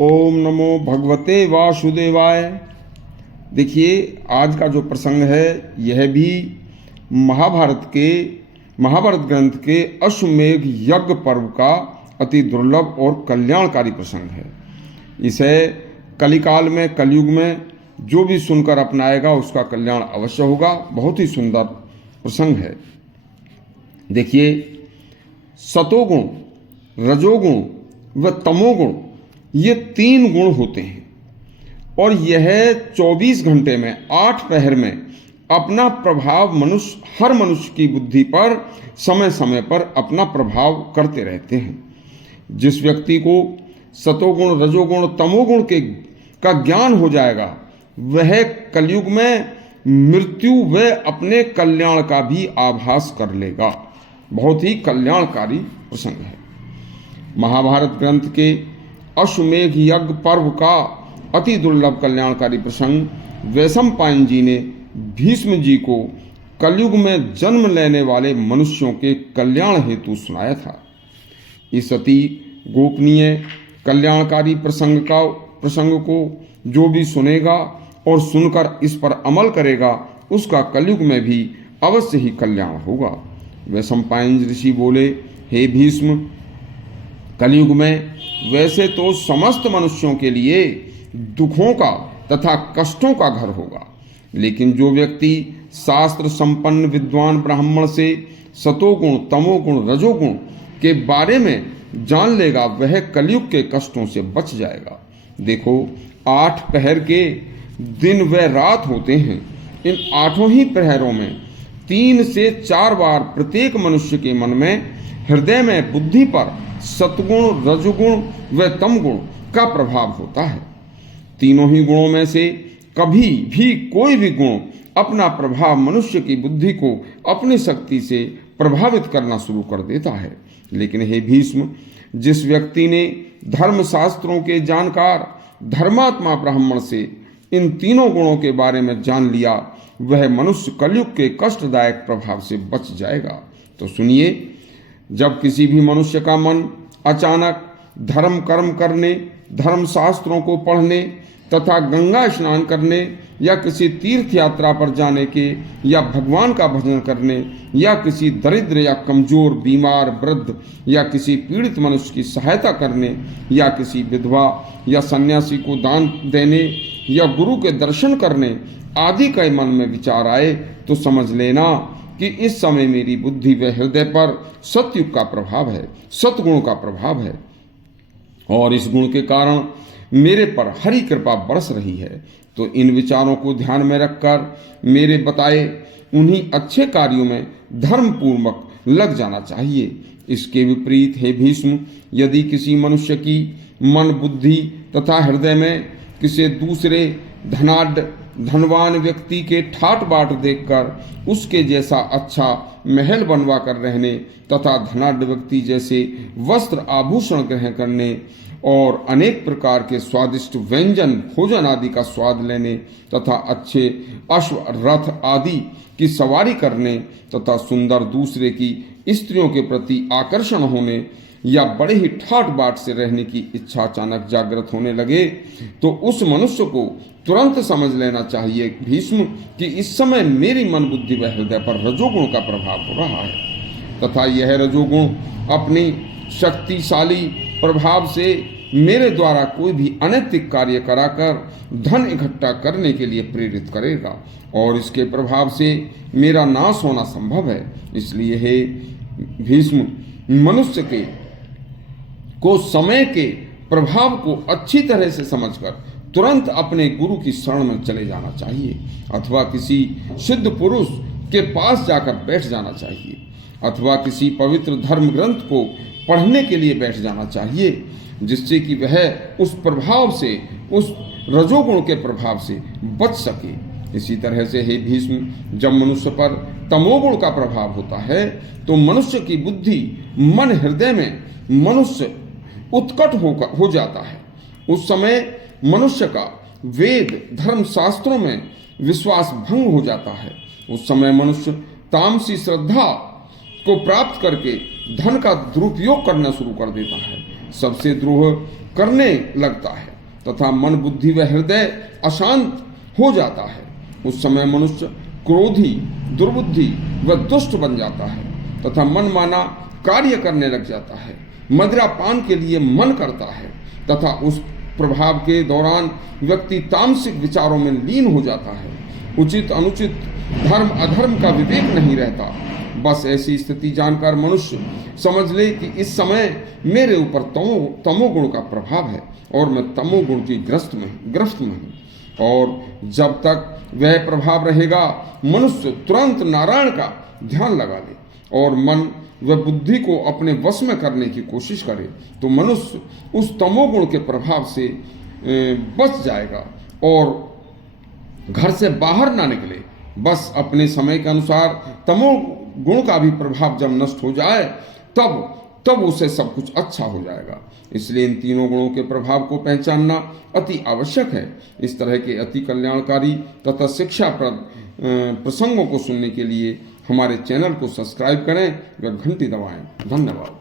ओम नमो भगवते वासुदेवाय। देखिए, आज का जो प्रसंग है यह भी महाभारत ग्रंथ के अश्वमेध यज्ञ पर्व का अति दुर्लभ और कल्याणकारी प्रसंग है। इसे कलिकाल में, कलयुग में जो भी सुनकर अपनाएगा उसका कल्याण अवश्य होगा। बहुत ही सुंदर प्रसंग है। देखिए, सतोगुण, रजोगुण व तमोगुण ये 3 गुण होते हैं और यह 24 घंटे में 8 पहर में अपना प्रभाव हर मनुष्य की बुद्धि पर समय समय पर अपना प्रभाव करते रहते हैं। जिस व्यक्ति को सतोगुण, रजोगुण, तमोगुण का ज्ञान हो जाएगा वह कलयुग में मृत्यु व अपने कल्याण का भी आभास कर लेगा। बहुत ही कल्याणकारी प्रसंग है। महाभारत ग्रंथ के अश्वमेध यज्ञ पर्व का अति दुर्लभ कल्याणकारी प्रसंग वैशंपायन जी ने भीष्म जी को कलयुग में जन्म लेने वाले मनुष्यों के कल्याण हेतु सुनाया था। इस अति गोपनीय कल्याणकारी प्रसंग को जो भी सुनेगा और सुनकर इस पर अमल करेगा उसका कलयुग में भी अवश्य ही कल्याण होगा। वैशंपायन ऋषि बोले, हे भीष्म, कलयुग में वैसे तो समस्त मनुष्यों के लिए दुखों का तथा कष्टों का घर होगा, लेकिन जो व्यक्ति शास्त्र संपन्न विद्वान ब्राह्मण से सतोगुण, तमोगुण, रजोगुण के बारे में जान लेगा वह कलयुग के कष्टों से बच जाएगा। देखो, 8 पहर के दिन व रात होते हैं। इन 8 ही प्रहरों में 3 से 4 बार प्रत्येक मनुष्य के मन में, हृदय में, बुद्धि पर सतगुण, रजोगुण व तमगुण का प्रभाव होता है। तीनों ही गुणों में से कभी भी कोई भी गुण अपना प्रभाव मनुष्य की बुद्धि को अपनी शक्ति से प्रभावित करना शुरू कर देता है। लेकिन हे भीष्म, जिस व्यक्ति ने धर्मशास्त्रों के जानकार धर्मात्मा ब्राह्मण से इन तीनों गुणों के बारे में जान लिया वह मनुष्य कलयुग के कष्टदायक प्रभाव से बच जाएगा। तो सुनिए, जब किसी भी मनुष्य का मन अचानक धर्म कर्म करने, धर्म शास्त्रों को पढ़ने तथा गंगा स्नान करने या किसी तीर्थ यात्रा पर जाने के या भगवान का भजन करने या किसी दरिद्र या कमजोर, बीमार, वृद्ध या किसी पीड़ित मनुष्य की सहायता करने या किसी विधवा या सन्यासी को दान देने या गुरु के दर्शन करने आदि का मन में विचार आए तो समझ लेना कि इस समय मेरी बुद्धि व हृदय पर सतयुग का प्रभाव है, सतगुण का प्रभाव है और इस गुण के कारण मेरे पर हरि कृपा बरस रही है। तो इन विचारों को ध्यान में रखकर मेरे बताए उन्हीं अच्छे कार्यों में धर्म पूर्वक लग जाना चाहिए। इसके विपरीत हे भीष्म, यदि किसी मनुष्य की मन, बुद्धि तथा हृदय में किसी दूसरे धनवान व्यक्ति के ठाट बाट देखकर उसके जैसा अच्छा महल बनवा कर रहने तथा धनाढ्य व्यक्ति जैसे वस्त्र आभूषण ग्रहण करने और अनेक प्रकार के स्वादिष्ट व्यंजन भोजन आदि का स्वाद लेने तथा अच्छे अश्व, रथ आदि की सवारी करने तथा सुंदर दूसरे की स्त्रियों के प्रति आकर्षण होने या बड़े ही ठाट बाट से रहने की इच्छा अचानक जागृत होने लगे तो उस मनुष्य को तुरंत समझ लेना चाहिए भीष्म कि इस समय मेरी मन, बुद्धि व हृदय पर रजोगुण का प्रभाव हो रहा है तथा यह रजोगुण अपनी शक्तिशाली प्रभाव से मेरे द्वारा कोई भी अनैतिक कार्य कराकर धन इकट्ठा करने के लिए प्रेरित करेगा और इसके प्रभाव से मेरा नाश होना संभव है। इसलिए हे भीष्म, मनुष्य को समय के प्रभाव को अच्छी तरह से समझकर तुरंत अपने गुरु की शरण में चले जाना चाहिए अथवा किसी सिद्ध पुरुष के पास जाकर बैठ जाना चाहिए अथवा किसी पवित्र धर्म ग्रंथ को पढ़ने के लिए बैठ जाना चाहिए जिससे कि वह उस प्रभाव से, उस रजोगुण के प्रभाव से बच सके। इसी तरह से हे भीष्म, जब मनुष्य पर तमोगुण का प्रभाव होता है तो मनुष्य की बुद्धि, मन, हृदय में मनुष्य उत्कट हो जाता है। उस समय मनुष्य का वेद, धर्म शास्त्रों में विश्वास भंग हो जाता है। उस समय मनुष्य तामसी श्रद्धा को प्राप्त करके धन का दुरुपयोग करना शुरू कर देता है, सबसे द्रोह करने लगता है तथा मन, बुद्धि व हृदय अशांत हो जाता है। उस समय मनुष्य क्रोधी, दुर्बुद्धि व दुष्ट बन जाता है तथा मनमाना कार्य करने लग जाता है। मदिरा पान के लिए मन करता है तथा उस प्रभाव के दौरान व्यक्ति तामसिक विचारों में लीन हो जाता है। उचित अनुचित, धर्म अधर्म का विवेक नहीं रहता। बस ऐसी स्थिति जानकर मनुष्य समझ ले कि इस समय मेरे ऊपर तमोगुण का प्रभाव है और मैं तमोगुण की गिरफ्त में हूँ। और जब तक वह प्रभाव रहेगा, मनुष्य तुरंत नारायण का ध्यान लगा ले और मन व बुद्धि को अपने वश में करने की कोशिश करे तो मनुष्य उस तमोगुण के प्रभाव से बच जाएगा और घर से बाहर ना निकले। बस अपने समय के अनुसार तमोगुण का भी प्रभाव जब नष्ट हो जाए तब उसे सब कुछ अच्छा हो जाएगा। इसलिए इन तीनों गुणों के प्रभाव को पहचानना अति आवश्यक है। इस तरह के अति कल्याणकारी तथा शिक्षाप्रद प्रसंगों को सुनने के लिए हमारे चैनल को सब्सक्राइब करें व घंटी दबाएं। धन्यवाद।